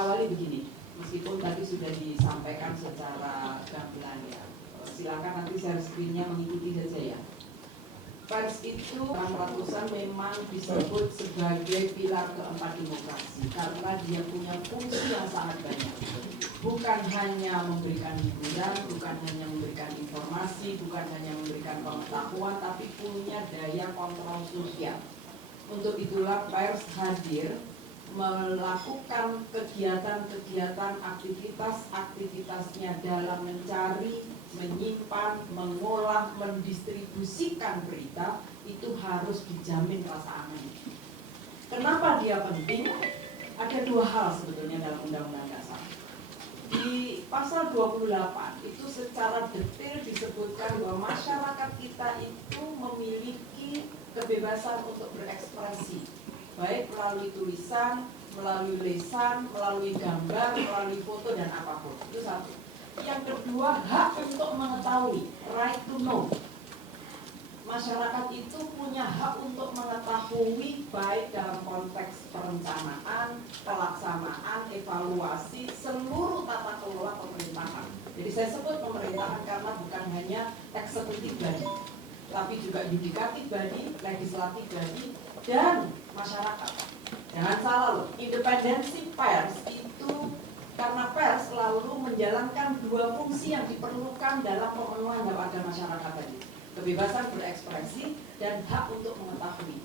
mengawali begini, meskipun tadi sudah disampaikan secara gamblang ya. Silakan nanti share screen-nya mengikuti saja ya. Pers itu ratusan memang disebut sebagai pilar keempat demokrasi karena dia punya fungsi yang sangat banyak. Bukan hanya memberikan hiburan, bukan hanya memberikan informasi, bukan hanya memberikan pengetahuan, tapi punya daya kontrol sosial. Untuk itulah pers hadir melakukan kegiatan-kegiatan aktivitasnya dalam mencari, menyimpan, mengolah, mendistribusikan berita itu harus dijamin rasa aman. Kenapa dia penting? Ada dua hal sebetulnya dalam Undang-Undang Dasar. Di pasal 28 itu secara detail disebutkan bahwa masyarakat kita itu memiliki kebebasan untuk berekspresi, baik melalui tulisan, melalui lisan, melalui gambar, melalui foto dan apapun. Itu satu. Yang kedua, hak untuk mengetahui, right to know. Masyarakat itu punya hak untuk mengetahui baik dalam konteks perencanaan, pelaksanaan, evaluasi seluruh tata kelola pemerintahan. Jadi saya sebut pemerintahan karena bukan hanya eksekutif body, tapi juga yudikatif body, legislatif body, dan masyarakat. Jangan salah loh, independensi pers itu karena pers selalu menjalankan dua fungsi yang diperlukan dalam pemenuhan hak warga masyarakat tadi. Kebebasan berekspresi dan hak untuk mengetahui.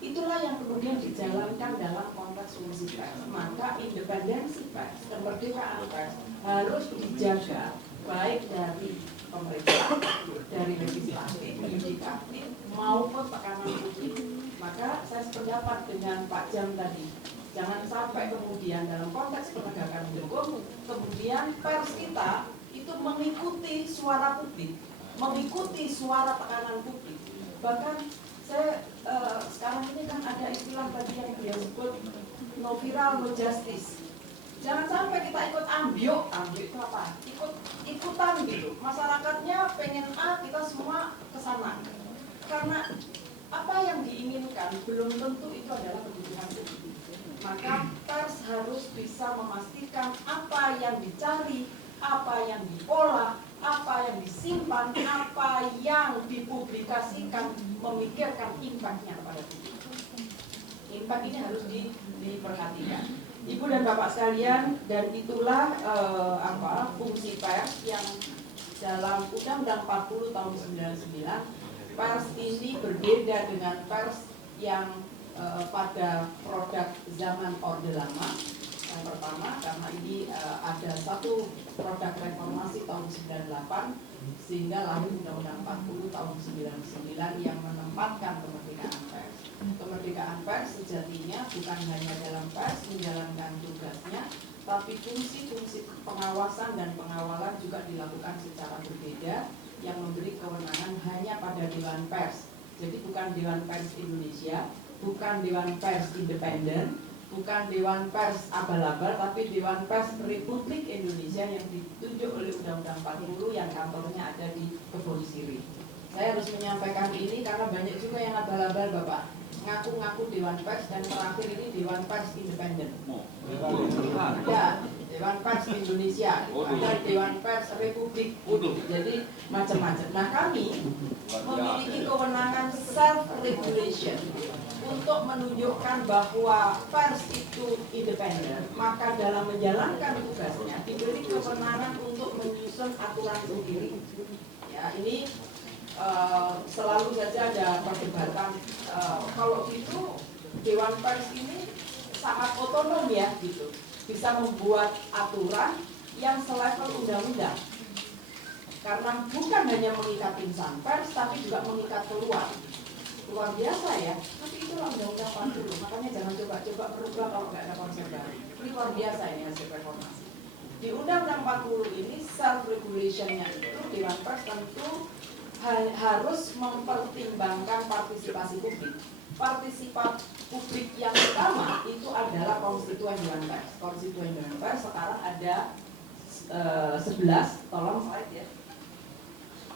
Itulah yang kemudian dijalankan dalam konteks fungsi pers. Maka independensi pers, kemerdekaan pers harus dijaga baik dari pemerintah, dari legislatif, yudikatif maupun tekanan publik. Maka saya sependapat dengan Pak Jam tadi. Jangan sampai kemudian dalam konteks penegakan hukum, kemudian pers kita itu mengikuti suara publik, mengikuti suara tekanan publik. Bahkan saya sekarang ini kan ada istilah tadi yang dia sebut no viral no justice. Jangan sampai kita ikut ambyuk itu apa? Ikutan gitu. Masyarakatnya pengen A, kita semua kesana. Karena apa yang diinginkan belum tentu itu adalah kebutuhan publik. Maka pers harus bisa memastikan apa yang dicari, apa yang diolah, apa yang disimpan, apa yang dipublikasikan, memikirkan impact-nya kepada publik. Impact ini harus diperhatikan. Ibu dan Bapak sekalian, dan itulah fungsi pers yang dalam Undang-Undang 40 tahun 99, pers ini berbeda dengan pers yang pada produk zaman Orde Lama. Yang pertama, karena ini ada satu produk reformasi tahun 98 sehingga lahir Undang-Undang 40 tahun 99 yang menempatkan kemerdekaan pers. Kemerdekaan pers sejatinya bukan hanya dalam pers menjalankan tugasnya, tapi fungsi-fungsi pengawasan dan pengawalan juga dilakukan secara berbeda yang memberi kewenangan hanya pada Dewan Pers. Jadi bukan Dewan Pers Indonesia, bukan Dewan Pers Independen, bukan Dewan Pers abal-abal, tapi Dewan Pers Republik Indonesia yang ditunjuk oleh Undang-Undang 40 yang kantornya ada di Kebon Sirih. Saya harus menyampaikan ini karena banyak juga yang abal-abal Bapak, ngaku-ngaku Dewan Pers dan terakhir ini Dewan Pers Independen. Ada Dewan Pers Indonesia, ada Dewan Pers Republik, jadi macam-macam. Nah kami memiliki kewenangan self-regulation untuk menunjukkan bahwa pers itu independen, maka dalam menjalankan tugasnya diberi kewenangan untuk menyusun aturan sendiri. Ya, ini selalu saja ada perdebatan. Kalau gitu Dewan Pers ini sangat otonom ya, gitu, bisa membuat aturan yang selevel undang-undang. Karena bukan hanya mengikat insan pers, tapi juga mengikat keluar. Luar biasa ya, tapi itulah Undang-Undang 40. Makanya jangan coba-coba berubah kalau nggak ada konsep baru. Ini luar biasa ini hasil reformasi. Di Undang-Undang 40 ini self-regulation-nya itu Dewan Pers tentu harus mempertimbangkan partisipasi publik. Partisipasi publik yang utama itu adalah konstituen Dewan Pers. Konstituen Dewan Pers sekarang ada 11, tolong slide ya.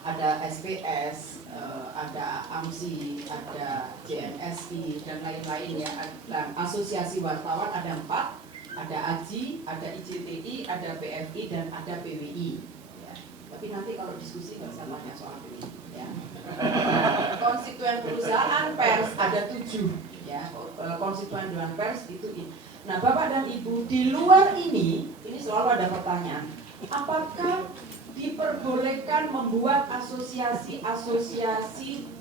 Ada SPS, ada AMSI, ada JNSI, dan lain-lain ya. Dan asosiasi wartawan ada 4, Ada AJI, ada IJTI, ada PFI, dan ada PWI. Ya. Tapi nanti kalau diskusi nggak usah tanya soal ini. Ya. Konstituen perusahaan pers ada 7. Ya. Konstituen dewan pers itu. Nah, Bapak dan Ibu, di luar ini selalu ada pertanyaan. Apakah diperbolehkan membuat asosiasi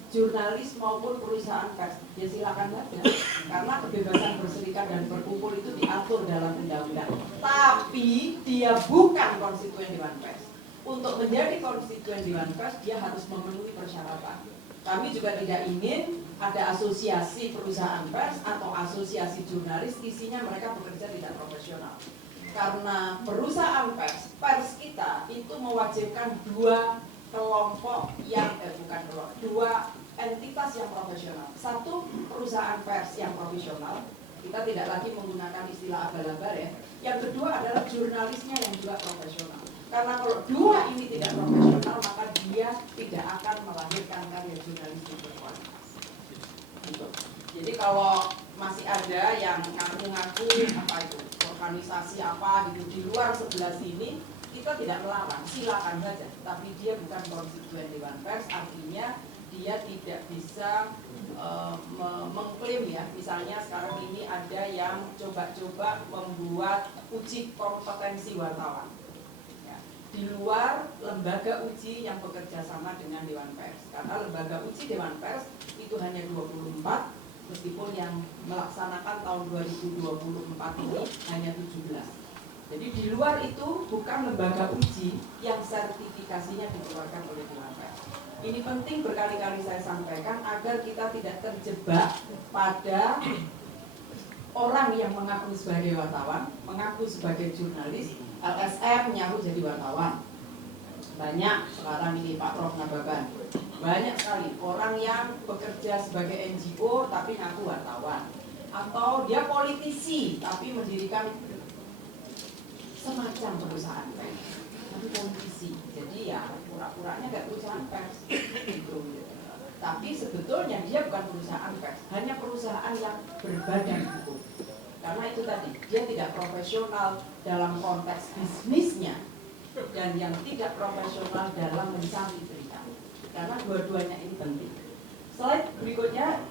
jurnalis maupun perusahaan pers? Ya silakan saja, karena kebebasan berserikat dan berkumpul itu diatur dalam undang-undang. Tapi dia bukan konstituen dewan pers. Untuk menjadi konstituen dewan pers, dia harus memenuhi persyaratan. Kami juga tidak ingin ada asosiasi perusahaan pers atau asosiasi jurnalis, isinya mereka bekerja tidak profesional. Karena perusahaan pers kita itu mewajibkan dua kelompok yang dua entitas yang profesional. Satu, perusahaan pers yang profesional, kita tidak lagi menggunakan istilah abal-abal ya. Yang kedua adalah jurnalisnya yang juga profesional. Karena kalau dua ini tidak profesional, maka dia tidak akan melahirkan karya jurnalis yang berkualitas. Gitu. Jadi kalau masih ada yang ngaku-ngaku apa itu organisasi apa gitu di luar sebelah sini, kita tidak melarang, silakan saja. Tapi dia bukan konstituen dewan pers, artinya dia tidak bisa mengklaim ya. Misalnya sekarang ini ada yang coba-coba membuat uji kompetensi wartawan ya, di luar lembaga uji yang bekerja sama dengan dewan pers. Karena lembaga uji dewan pers itu hanya 24, meskipun yang melaksanakan tahun 2024 ini hanya 17. Jadi di luar itu bukan lembaga uji yang sertifikasinya dikeluarkan oleh dewan pers. Ini penting berkali-kali saya sampaikan agar kita tidak terjebak pada orang yang mengaku sebagai wartawan, mengaku sebagai jurnalis, LSM mengaku jadi wartawan. Banyak sekarang ini Pak Prof Nababan, banyak sekali orang yang bekerja sebagai NGO tapi ngaku wartawan, atau dia politisi tapi mendirikan semacam perusahaan pers tapi politisi, jadi ya pura-puranya nggak perusahaan pers gitu. Tapi sebetulnya dia bukan perusahaan pers, hanya perusahaan yang berbadan hukum. Karena itu tadi, dia tidak profesional dalam konteks bisnisnya dan yang tidak profesional dalam mencari berita. Karena dua-duanya ini penting. Slide berikutnya,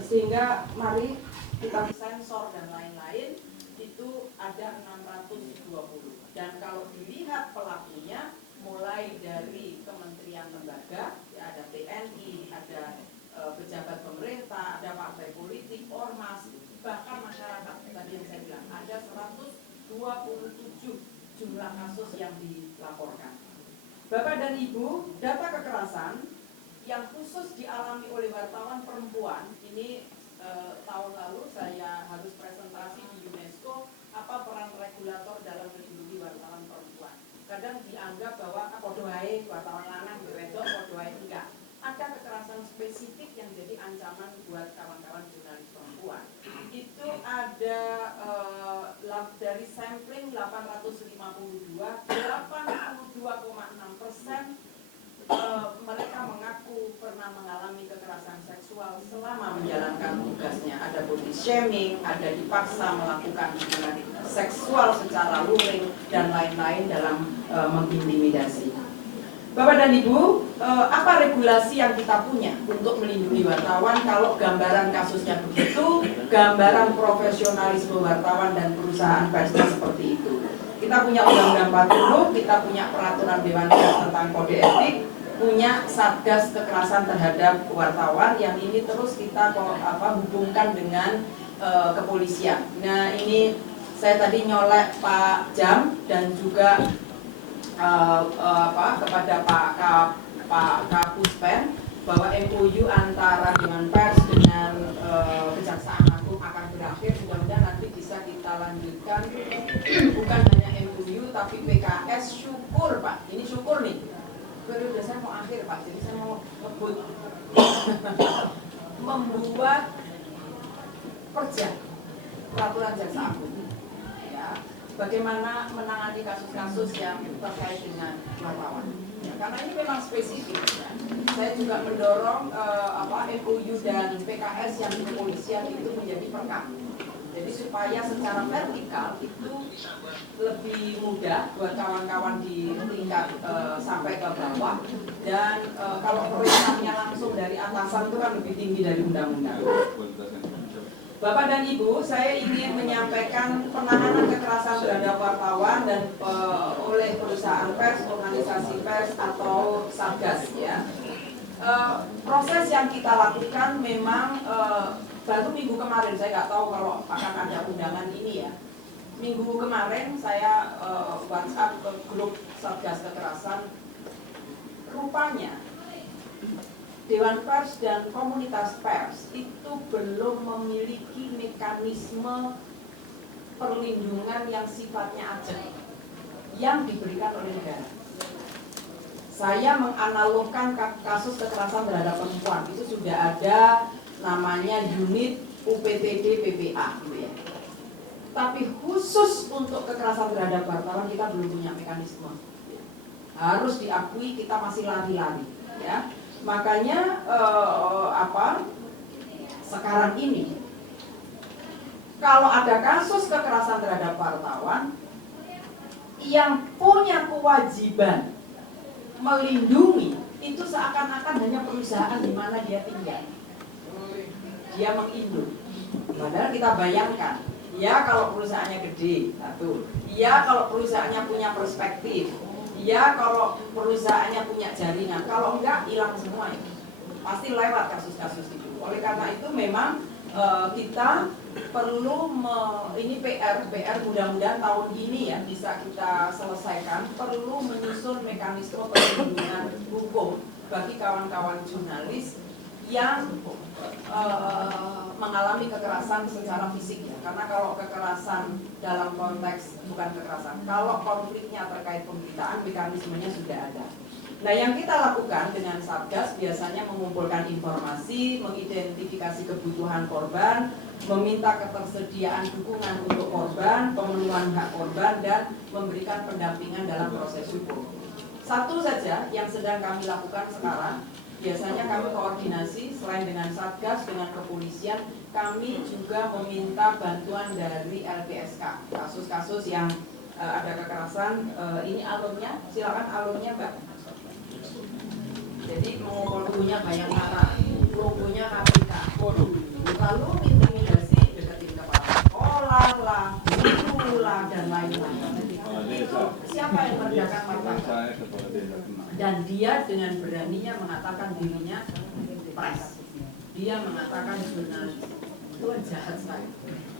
sehingga mari kita sensor dan lain-lain itu ada 620. Dan kalau dilihat pelakunya, mulai dari kementerian lembaga, ya ada TNI, ada pejabat pemerintah, ada partai politik, ormas, bahkan masyarakat. Tadi yang saya bilang, ada 127 jumlah kasus yang dilaporkan. Bapak dan Ibu, data kekerasan yang khusus dialami oleh wartawan perempuan, ini tahun lalu saya harus presentasi di UNESCO, apa peran regulator dalam melindungi wartawan perempuan. Kadang dianggap bahwa podo wae wartawan lanang wedok podo wae, enggak. Ada kekerasan spesifik yang jadi ancaman buat kawan-kawan jurnalis perempuan. Itu ada dari sampling 852, 82,6% mereka mengaku pernah mengalami kekerasan seksual selama menjalankan tugasnya. Ada body shaming, ada dipaksa melakukan hubungan seksual secara luring dan lain-lain dalam mengintimidasi. Bapak dan Ibu, apa regulasi yang kita punya untuk melindungi wartawan kalau gambaran kasusnya begitu, gambaran profesionalisme wartawan dan perusahaan persnya seperti itu? Kita punya Undang-Undang 40, kita punya Peraturan Dewan Pers tentang Kode Etik, punya Satgas Kekerasan Terhadap Wartawan yang ini terus kita hubungkan dengan kepolisian. Nah ini saya tadi nyolek Pak Jam dan juga kepada Pak Kapuspen bahwa MOU antara Dewan Pers dengan Kejaksaan Agung akan berakhir. Mudah-mudahan nanti bisa kita lanjutkan, bukan hanya MOU tapi PKS. Syukur Pak, ini syukur nih, periode saya mau akhir Pak, jadi saya mau ngebut membuat perja peraturan Jaksa Agung ya, bagaimana menangani kasus-kasus yang terkait dengan wartawan ya, karena ini memang spesifik ya. Saya juga mendorong MOU dan PKS yang di kepolisian itu menjadi perekat. Jadi supaya secara vertikal itu lebih mudah buat kawan-kawan di tingkat sampai ke bawah, dan kalau perintahnya langsung dari atasan itu kan lebih tinggi dari undang-undang. Bapak dan Ibu, saya ingin menyampaikan penanganan kekerasan terhadap wartawan dan oleh perusahaan pers, organisasi pers atau Satgas ya. Proses yang kita lakukan memang baru minggu kemarin, saya nggak tahu kalau akan ada undangan ini ya. Minggu kemarin saya WhatsApp ke grup Satgas Kekerasan, rupanya Dewan Pers dan komunitas pers itu belum memiliki mekanisme perlindungan yang sifatnya ajak yang diberikan oleh negara. Saya menganalogkan kasus kekerasan terhadap perempuan, itu sudah ada namanya unit UPTD PPA gitu ya. Tapi khusus untuk kekerasan terhadap wartawan kita belum punya mekanisme. Harus diakui kita masih lari-lari ya. Makanya sekarang ini kalau ada kasus kekerasan terhadap wartawan, yang punya kewajiban melindungi itu seakan-akan hanya perusahaan di mana dia tinggal. Dia menginduk. Padahal kita bayangkan, ya kalau perusahaannya gede, satu. Ya kalau perusahaannya punya perspektif. Ya kalau perusahaannya punya jaringan, kalau enggak hilang semua itu. Pasti lewat kasus-kasus itu. Oleh karena itu memang kita perlu ini PR mudah-mudahan tahun ini ya bisa kita selesaikan, perlu menyusun mekanisme perlindungan hukum bagi kawan-kawan jurnalis yang mengalami kekerasan secara fisik ya. Karena kalau kekerasan dalam konteks bukan kekerasan, kalau konfliknya terkait pemberitaan, mekanismenya sudah ada. Nah, yang kita lakukan dengan Satgas biasanya mengumpulkan informasi, mengidentifikasi kebutuhan korban, meminta ketersediaan dukungan untuk korban, pemenuhan hak korban, dan memberikan pendampingan dalam proses hukum. Satu saja yang sedang kami lakukan sekarang, biasanya kami koordinasi selain dengan Satgas, dengan kepolisian, kami juga meminta bantuan dari LPSK, kasus-kasus yang ada kekerasan. Ini alurnya, silakan alurnya Mbak. Jadi mengumpul punya banyak mata, logonya KPK, lalu intimidasi deketin kepala sekolah lah, guru lah, dan lain-lain. Itu siapa yang merendahkan martabat? Dan dia dengan beraninya mengatakan dirinya pres, dia mengatakan jurnalis. Itu jahat sekali.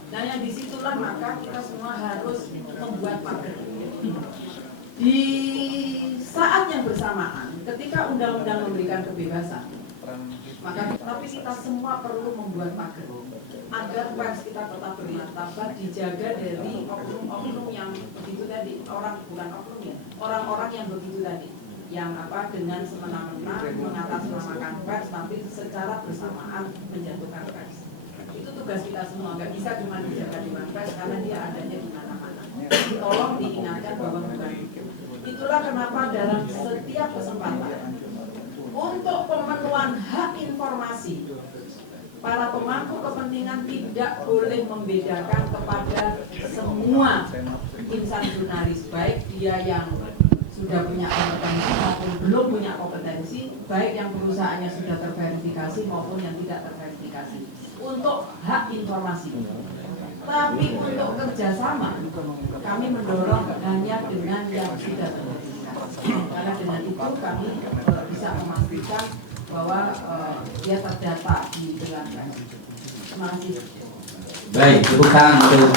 Nah yang disitulah maka kita semua harus membuat pagar. Di saat yang bersamaan, ketika undang-undang memberikan kebebasan, maka tapi kita semua perlu membuat pagar agar pers kita tetap bermartabat, dijaga dari oknum-oknum yang begitu tadi, orang-orang yang begitu tadi, yang dengan semena-mena mengatasnamakan pers, tapi secara bersamaan menjatuhkan pers. Itu tugas kita semua, nggak bisa cuma dijaga di pers karena dia adanya di mana-mana. Tolong diingatkan bahwa bukan itu. Itulah kenapa dalam setiap kesempatan untuk pemenuhan hak informasi, para pemangku kepentingan tidak boleh membedakan kepada semua insan jurnalis, baik dia yang sudah punya kompetensi maupun belum punya kompetensi, baik yang perusahaannya sudah terverifikasi maupun yang tidak terverifikasi, untuk hak informasi. Tapi untuk kerjasama, kami mendorong hanya dengan yang sudah terverifikasi. Karena dengan itu kami bisa memastikan bahwa dia terdata di dalam pers. Terima kasih. Baik, tepuk tangan untuk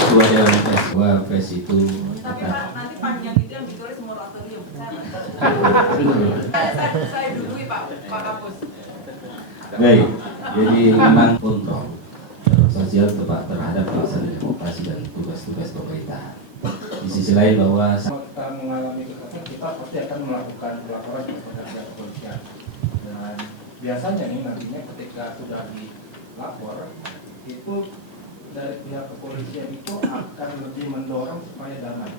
Ketua Dewan Pers. Ketua Pers itu. Tapi Pak, nanti panjang itu yang ditulis moratorium. Saya dulu Pak Kapus. Baik, jadi memang untuk sosial terhadap pelaksanaan demokrasi dan tugas-tugas pemerintah. Di sisi lain bahwa kita mengalami kekerasan, kita pasti akan melakukan pelaporan kepada pihak kepolisian. Dan biasanya ini nantinya ketika sudah dilapor, itu dari pihak kepolisian itu akan lebih mendorong supaya damai.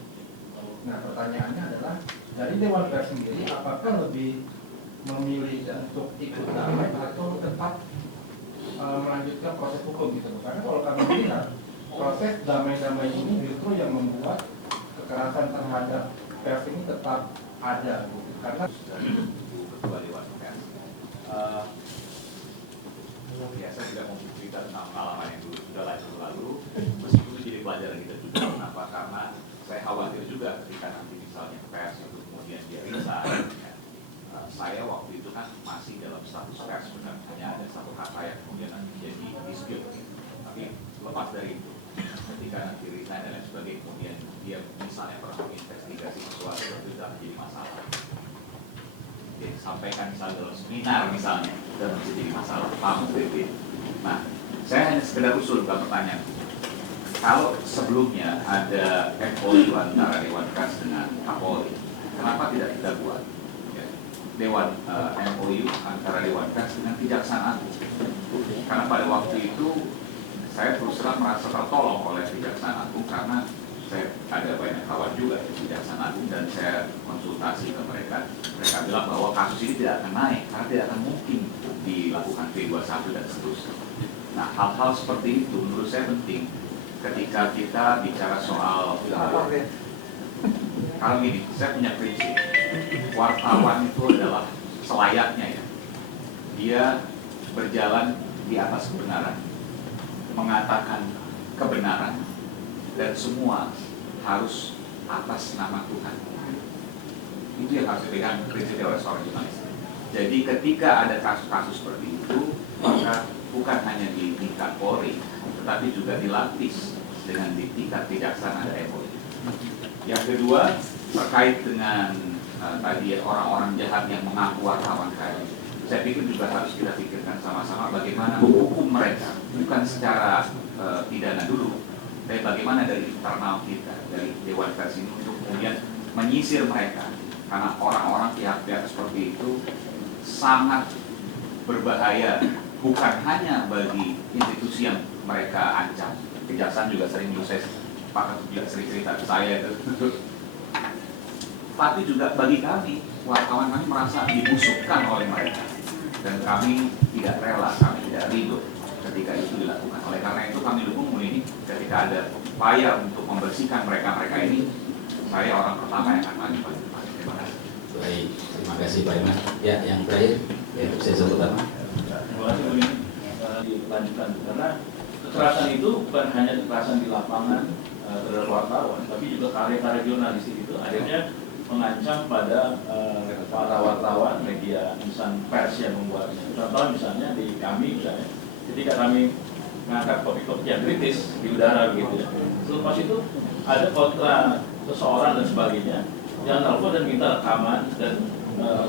Nah pertanyaannya adalah dari Dewan Pers sendiri, apakah lebih memilih untuk ikut damai atau tetap melanjutkan proses hukum gitu? Karena kalau kami melihat proses damai-damai ini justru itu yang membuat kekerasan terhadap pers ini tetap ada, gitu. Karena Ketua Dewan Pers. Ya, saya tidak mau cerita tentang pengalaman yang dulu sudah lalu, meskipun itu jadi pelajaran kita juga. Kenapa? Karena saya khawatir juga ketika nanti misalnya pers itu kemudian dia resign. Ya, saya waktu itu kan masih dalam status pers, bukan hanya ada satu kata yang kemudian nanti jadi dispute. Tapi lepas dari itu, ketika nanti resign dan lain sebagainya, kemudian dia misalnya pernah menginvestigasi sesuatu itu sudah menjadi masalah. Disampaikan misalnya dalam seminar misalnya dan menjadi masalah paham PP. Nah, saya hanya sekedar usul bukan pertanyaan. Kalau sebelumnya ada MOU antara Dewan Pers dengan Kapolri, kenapa tidak kita buat ya, Dewan MOU antara Dewan Pers dengan Kejaksaan Agung? Karena pada waktu itu saya terus terang merasa tertolong oleh Kejaksaan Agung karena saya ada banyak kawan juga di Kejaksaan Agung dan saya konsultasi ke mereka. Mereka bilang bahwa kasus ini tidak akan naik karena tidak akan mungkin dilakukan P21 dan seterusnya. Nah, hal-hal seperti itu menurut saya penting ketika kita bicara soal kalau gini, saya punya prinsip wartawan itu adalah selayaknya ya, dia berjalan di atas kebenaran, mengatakan kebenaran, dan semua harus atas nama Tuhan. Itu yang harus dipegang prinsipnya oleh seorang jurnalis. Jadi ketika ada kasus-kasus seperti itu, maka bukan hanya di tingkat Polri, tetapi juga dilapis dengan di tingkat kejaksaan ada MOU. Yang kedua, terkait dengan tadi orang-orang jahat yang mengaku wartawan tadi, saya pikir juga harus kita pikirkan sama-sama bagaimana menghukum mereka, bukan secara pidana dulu, tapi bagaimana dari internal kita, dari Dewan Pers ini untuk kemudian menyisir mereka. Karena orang-orang pihak-pihak seperti itu sangat berbahaya, bukan hanya bagi institusi yang mereka ancam. Kejaksaan juga sering dulu saya sepakat juga sering cerita ke saya itu. Tapi juga bagi kami, wartawan kami merasa dibusukkan oleh mereka. Dan kami tidak rela, kami tidak ridho ketika itu dilakukan. Oleh karena itu kami dukung ini ketika ada upaya untuk membersihkan mereka-mereka ini, saya orang pertama yang akan maju. Terima kasih. Baik, terima kasih Pak Iman. Ya, yang terakhir, ya, saya sebut nama. Terima kasih Bu ini dilanjutkan karena kekerasan itu bukan hanya kekerasan di lapangan terhadap wartawan, tapi juga karya-karya jurnalistik itu akhirnya mengancam pada para wartawan, media, insan pers yang membuatnya. Contoh misalnya di kami misalnya, ketika kami mengangkat topik-topik yang kritis di udara begitu ya, selepas itu ada kontra seseorang dan sebagainya, yang telepon dan minta rekaman dan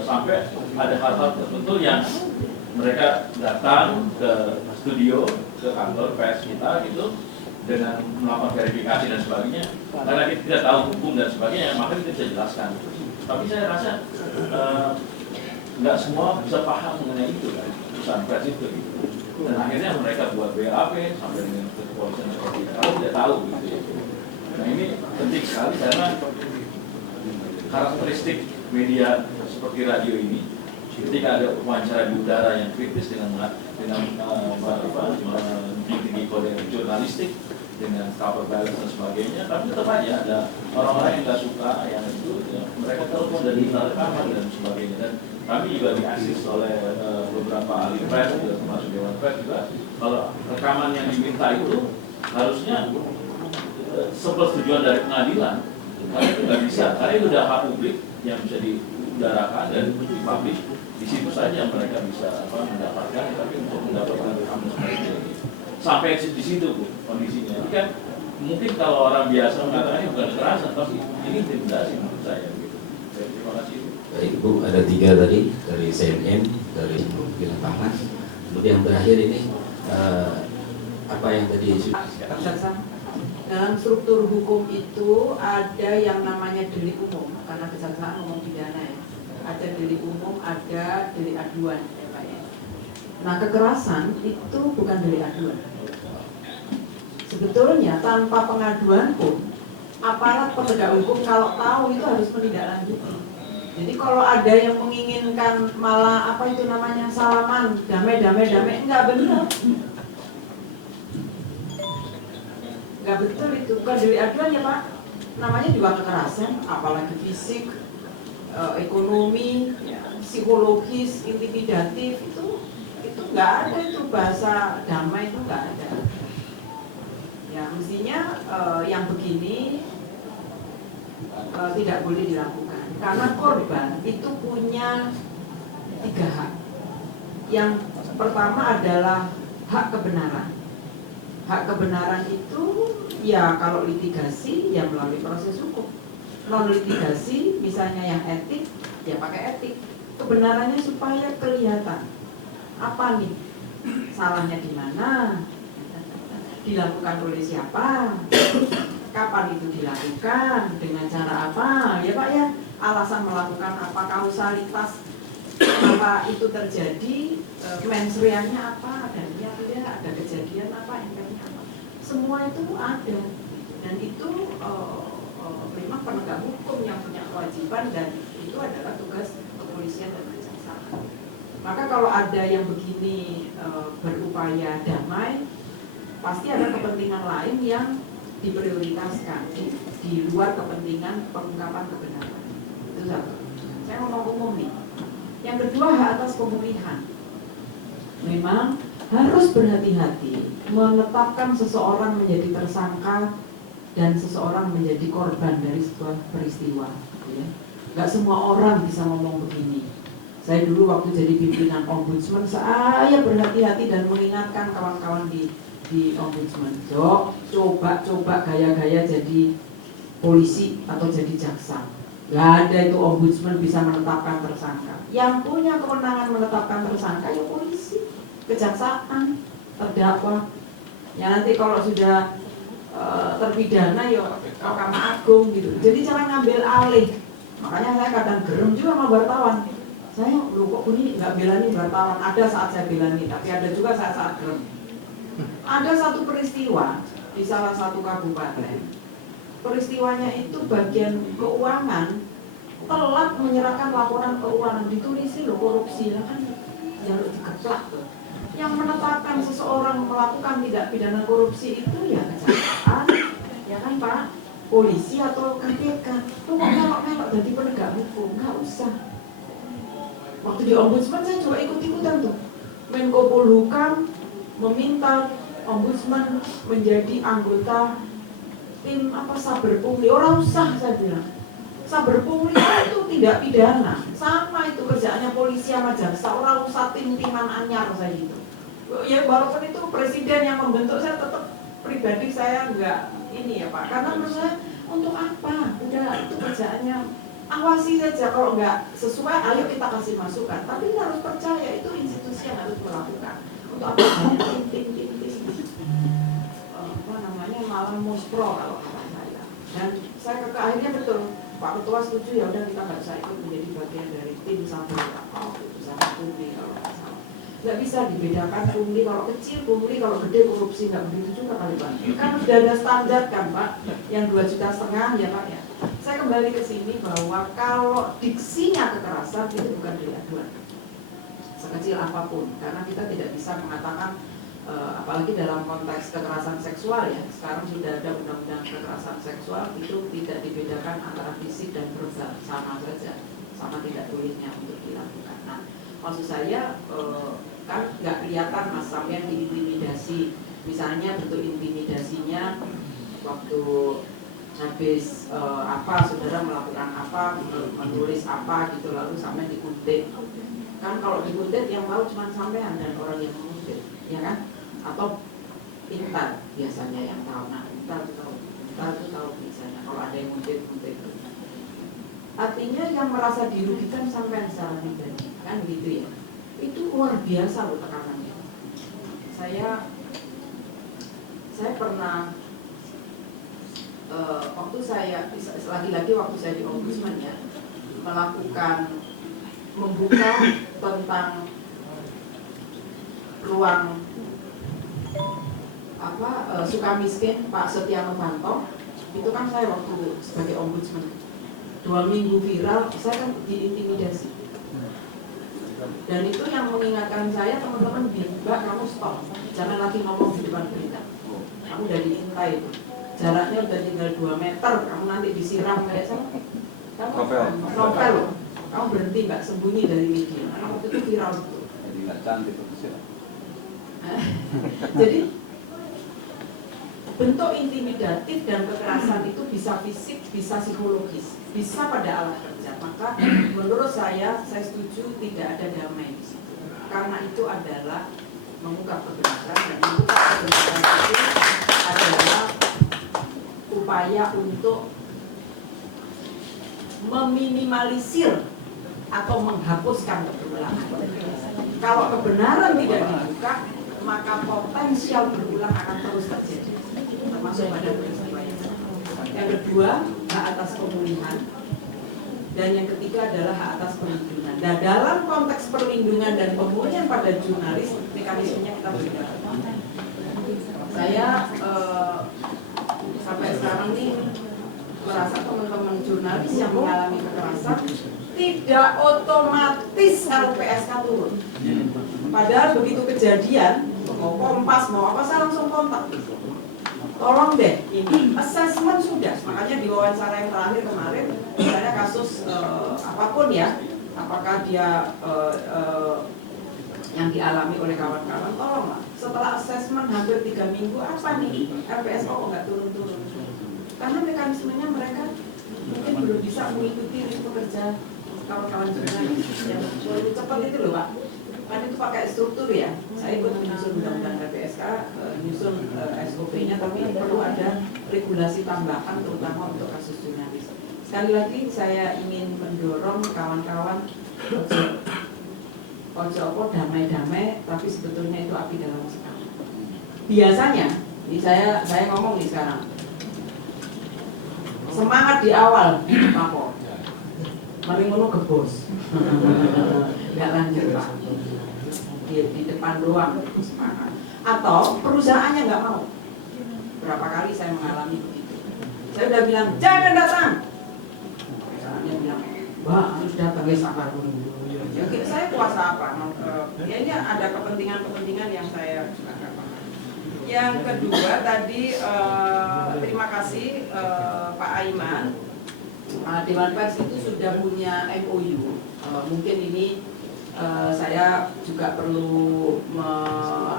sampai ada hal-hal tertentu yang mereka datang ke studio, ke kantor pers kita gitu dengan melakukan verifikasi dan sebagainya. Karena kita tidak tahu hukum dan sebagainya, maka kita bisa jelaskan. Tapi saya rasa nggak semua bisa paham mengenai itu kan, perusahaan pers itu gitu. Dan akhirnya mereka buat BAP sampai dengan kepolisian seperti itu. Kalau tidak tahu gitu ya. Nah ini penting sekali karena karakteristik media seperti radio ini, ketika ada wawancara di udara yang kritis dengan tinggi kode jurnalistik dengan cover balance dan sebagainya, tapi tetap aja ada orang-orang yang nggak suka yang itu ya, mereka telepon dan minta rekaman dan sebagainya. Dan kami juga diasis oleh beberapa ahli pers, termasuk Dewan Pers juga, kalau rekaman yang diminta itu harusnya sepersetujuan dari pengadilan. Karena itu nggak bisa, karena itu sudah hak publik yang bisa diudarakan dan dipublish. Di situ saja mereka bisa mendapatkan, tapi untuk mendapatkan rekaman seperti ini sampai di situ Bu, kondisinya. Ini kan mungkin kalau orang biasa mengatakan ini bukan kekerasan, tapi ini intimidasi menurut saya. Gitu. Terima kasih. Baik Bu, ada 3 tadi dari CNN, dari Bina Pahnas. Kemudian yang terakhir ini apa yang tadi dalam struktur hukum itu ada yang namanya delik umum, karena kejaksaan umum pidana ya. Ada delik umum, ada delik aduan ya Pak ya. Nah kekerasan itu bukan delik aduan. Sebetulnya tanpa pengaduan pun aparat penegak hukum kalau tahu itu harus menindaklanjuti. Jadi kalau ada yang menginginkan malah apa itu namanya salaman, damai, enggak benar. nggak betul itu, bukan delik aduan ya Pak, namanya juga kekerasan, apalagi fisik, ekonomi, psikologis, intimidatif, itu nggak ada, itu bahasa damai itu nggak ada. Ya mestinya yang begini tidak boleh dilakukan, karena korban itu punya 3 hak. Yang pertama adalah hak kebenaran. Hak kebenaran itu ya kalau litigasi ya melalui proses hukum. Non litigasi misalnya yang etik ya pakai etik. Kebenarannya supaya kelihatan apa nih salahnya di mana, dilakukan oleh siapa, kapan itu dilakukan, dengan cara apa, ya Pak ya, alasan melakukan apa, kausalitas apa itu terjadi, mens reanya apa, dan ya ada kejadian apa, impactnya apa, semua itu ada, dan itu memang penegak hukum yang punya kewajiban, dan itu adalah tugas kepolisian dan kejaksaan. Maka kalau ada yang begini berupaya damai, pasti ada kepentingan lain yang diprioritaskan di luar kepentingan pengungkapan kebenaran. Itu satu. Saya ngomong umum nih. Yang kedua, hak atas pemulihan. Memang harus berhati-hati menetapkan seseorang menjadi tersangka dan seseorang menjadi korban dari sebuah peristiwa. Ya. Gak semua orang bisa ngomong begini. Saya dulu waktu jadi pimpinan ombudsman, saya berhati-hati dan mengingatkan kawan-kawan di ombudsman, coba gaya-gaya jadi polisi atau jadi jaksa. Gak ada itu ombudsman bisa menetapkan tersangka. Yang punya kewenangan menetapkan tersangka ya polisi, kejaksaan, terdakwa. Ya nanti kalau sudah terpidana ya Mahkamah Agung gitu. Jadi jangan ngambil alih. Makanya saya kadang gerem juga sama wartawan. Saya kok ini nggak belani wartawan. Ada saat saya belani, tapi ada juga saat gerem. Ada satu peristiwa di salah satu kabupaten. Peristiwanya itu bagian keuangan telat menyerahkan laporan keuangan, ditulisi loh korupsi, lah kan jalur dikeplak tuh. Yang menetapkan seseorang melakukan tindak pidana korupsi itu ya kejaksaan, ya kan Pak, polisi atau KPK. Tuh kok melok-melok jadi penegak hukum, nggak usah. Waktu di ombudsman saya juga ikut-ikutan tuh. Menko Polhukam meminta ombudsman menjadi anggota tim saber pungli. Orang usah saya bilang. Saber pungli itu tidak pidana. Sama itu kerjaannya polisi sama jaksa. Orang usah tim-timan anyar saya gitu. Ya walaupun itu presiden yang membentuk, saya tetap pribadi saya enggak ini ya Pak. Karena menurut saya untuk apa? Udah itu kerjaannya, awasi saja, kalau enggak sesuai ayo kita kasih masukan. Tapi kita harus percaya itu institusi yang harus melakukan. Untuk apa banyak tim malam muspro kalau kata saya. Dan saya akhirnya betul Pak Ketua setuju, ya udah kita nggak bisa ikut menjadi bagian dari tim saber pungli kalau nggak salah. Nggak bisa dibedakan pungli kalau kecil, pungli kalau gede, korupsi nggak begitu juga kali Pak. Kan sudah ada standar kan Pak, yang 2,5 juta ya Pak ya. Saya kembali ke sini bahwa kalau diksinya kekerasan itu bukan delik aduan, sekecil apapun, karena kita tidak bisa mengatakan apalagi dalam konteks kekerasan seksual ya, sekarang sudah ada undang-undang kekerasan seksual, itu tidak dibedakan antara fisik dan verbal, sama saja, sama tidak bolehnya untuk dilakukan. Nah, maksud saya kan nggak kelihatan Mas sampean diintimidasi, misalnya bentuk intimidasinya waktu habis saudara melakukan apa, menulis apa gitu, lalu sampai dikuntit. Kan kalau dikuntit yang tahu cuma sampean dan orang yang menguntit, ya kan? Atau pintar biasanya yang tahu. Nah, pintar itu tahu biasanya kalau ada yang muntit. Artinya yang merasa dirugikan sampai secara pribadi, kan gitu ya. Itu luar biasa loh tekanannya. Saya pernah waktu saya lagi-lagi waktu saya di ombudsman ya, melakukan membuka tentang ruang Sukamiskin Pak Setia Novanto. Itu kan saya waktu sebagai ombudsman 2 minggu viral, saya kan diintimidasi. Dan itu yang mengingatkan saya, teman-teman, Mbak kamu stop, jangan lagi ngomong di depan berita, kamu udah diintai itu. jaraknya udah tinggal 2 meter, kamu nanti disiram kayak sama novel, kamu berhenti nggak sembunyi dari media, karena waktu itu viral itu. Jadi nggak cantik itu sih. Jadi bentuk intimidatif dan kekerasan itu bisa fisik, bisa psikologis, bisa pada alat kerja. Maka menurut saya setuju tidak ada damai di situ. Karena itu adalah mengungkap kebenaran, dan mengungkap kebenaran itu adalah upaya untuk meminimalisir atau menghapuskan kebenaran. Kalau kebenaran tidak dibuka, maka potensial berulang akan terus terjadi, termasuk pada peristiwa yang sama. Yang kedua, hak atas pemulihan, dan yang ketiga adalah hak atas perlindungan. Dan dalam konteks perlindungan dan pemulihan pada jurnalis, mekanismenya kita berbeda. Saya sampai sekarang ini merasa teman-teman jurnalis yang mengalami kekerasan tidak otomatis LPSK turun. Padahal begitu kejadian, mau Kompas, mau apa, saya langsung kontak. Tolong deh, ini assessment sudah. Makanya di wawancara yang terakhir kemarin, misalnya kasus apapun ya, apakah dia yang dialami oleh kawan-kawan, tolonglah. Setelah assessment hampir 3 minggu, apa nih LPSK kok nggak turun-turun? Karena mekanismenya mereka mungkin belum bisa mengikuti ritme kerja kawan-kawan jurnalis yang lebih cepat itu loh Pak. Kan itu pakai struktur ya. Saya ikut menyusun undang-undang LPSK, menyusun SOP-nya, tapi perlu ada regulasi tambahan terutama untuk kasus jurnalis. Sekali lagi saya ingin mendorong kawan-kawan ojo damai-damai, tapi sebetulnya itu api dalam sekam. Biasanya, ini saya ngomong nih sekarang, semangat di awal lapor, mari ngono ke bos, nggak lanjut Pak, di depan doang semangat, atau perusahaannya nggak mau. Berapa kali saya mengalami begitu, saya udah bilang jangan datang, perusahaannya bilang, Mbak harus datang guys, apa dulu. Ya, saya kuasa apa? Kayaknya ada kepentingan-kepentingan yang saya juga nggak paham. Yang kedua tadi terima kasih Pak Aiman. Dewan Pers itu sudah punya MOU. Mungkin ini saya juga perlu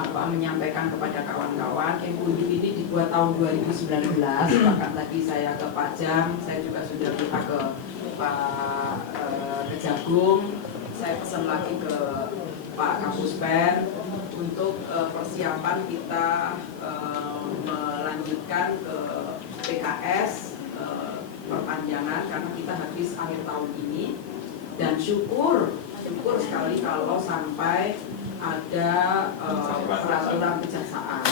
menyampaikan kepada kawan-kawan. MOU ini dibuat tahun 2019. Bahkan tadi saya ke Pak Jam, saya juga sudah minta ke Pak Kejagung. Saya pesan lagi ke Pak Kapuspen untuk persiapan kita melanjutkan ke PKS perpanjangan karena kita habis akhir tahun ini, dan syukur sekali kalau sampai ada peraturan kejaksaan.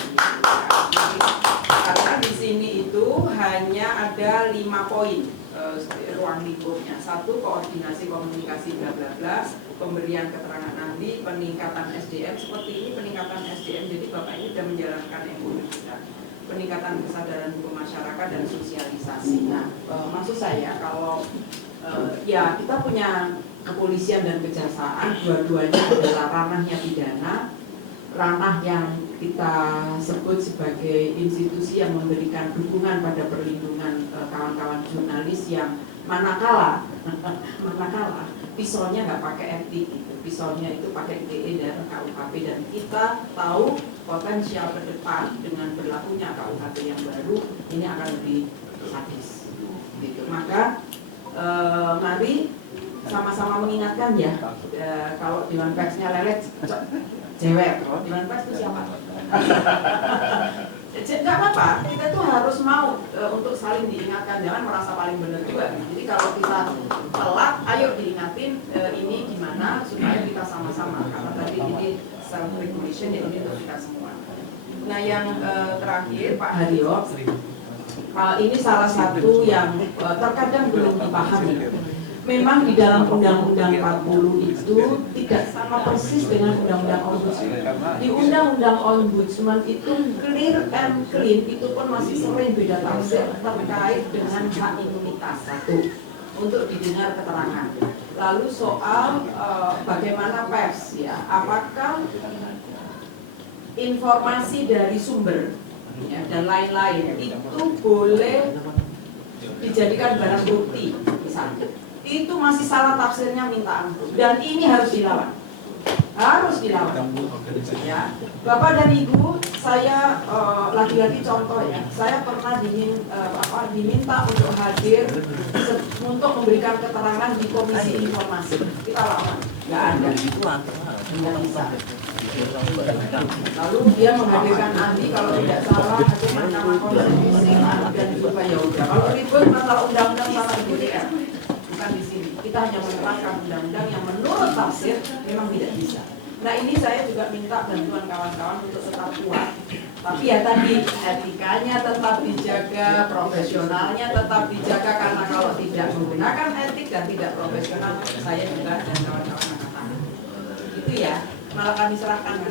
Karena di sini itu hanya ada 5 poin. Ruang lingkupnya. 1, koordinasi komunikasi bla bla bla, pemberian keterangan ahli, peningkatan SDM. Seperti ini peningkatan SDM, jadi Bapak ini sudah menjalankan MOU kita, peningkatan kesadaran hukum masyarakat dan sosialisasi. Nah, maksud saya kalau ya kita punya kepolisian dan kejaksaan, dua-duanya adalah ranahnya pidana, ranah yang kita sebut sebagai institusi yang memberikan dukungan pada perlindungan kawan-kawan jurnalis yang manakala pisaunya nggak pakai etik gitu, pisaunya itu pakai ITE dan KUHP, dan kita tahu potensial ke depan dengan berlakunya KUHP yang baru ini akan lebih sadis gitu. Maka mari sama-sama mengingatkan ya, kalau Dewan Persnya lelet cewek, kalau Dewan Pers itu siapa? Nggak apa-apa, kita tuh harus mau untuk saling diingatkan, jangan merasa paling benar juga. Jadi kalau kita telat, ayo diingatin ini gimana supaya kita sama-sama, karena tadi ini self regulation ya, ini untuk kita semua. Nah yang terakhir Pak Haryo, ini salah satu yang terkadang belum dipahami. Memang di dalam Undang-Undang 40 itu tidak sama persis dengan Undang-Undang Ombudsman. Di Undang-Undang Ombudsman itu clear and clean, itu pun masih sering beda tafsir terkait dengan hak imunitas. 1, untuk didengar keterangan. Lalu soal bagaimana pers ya, apakah informasi dari sumber ya, dan lain-lain itu boleh dijadikan barang bukti misalnya. Itu masih salah tafsirnya minta ampun, dan ini harus dilawan. Harus dilawan. Ya, Bapak dan Ibu, saya lagi-lagi contoh ya, saya pernah diminta untuk hadir untuk memberikan keterangan di Komisi Informasi. Kita lawan, nggak ada, nggak bisa. Lalu dia menghadirkan ahli, kalau tidak salah ada Mahkamah Konstitusi dan juga ya udah. Kalau ribut masalah undang-undang sama DPR, bukan di sini. Kita hanya menerangkan undang-undang yang menurut tafsir memang tidak bisa. Nah ini saya juga minta bantuan kawan-kawan untuk tetap kuat. Tapi ya tadi etikanya tetap dijaga, profesionalnya tetap dijaga, karena kalau tidak menggunakan etik dan tidak profesional, saya juga dan kawan-kawan akan tahu. Itu ya, malah kami serahkan.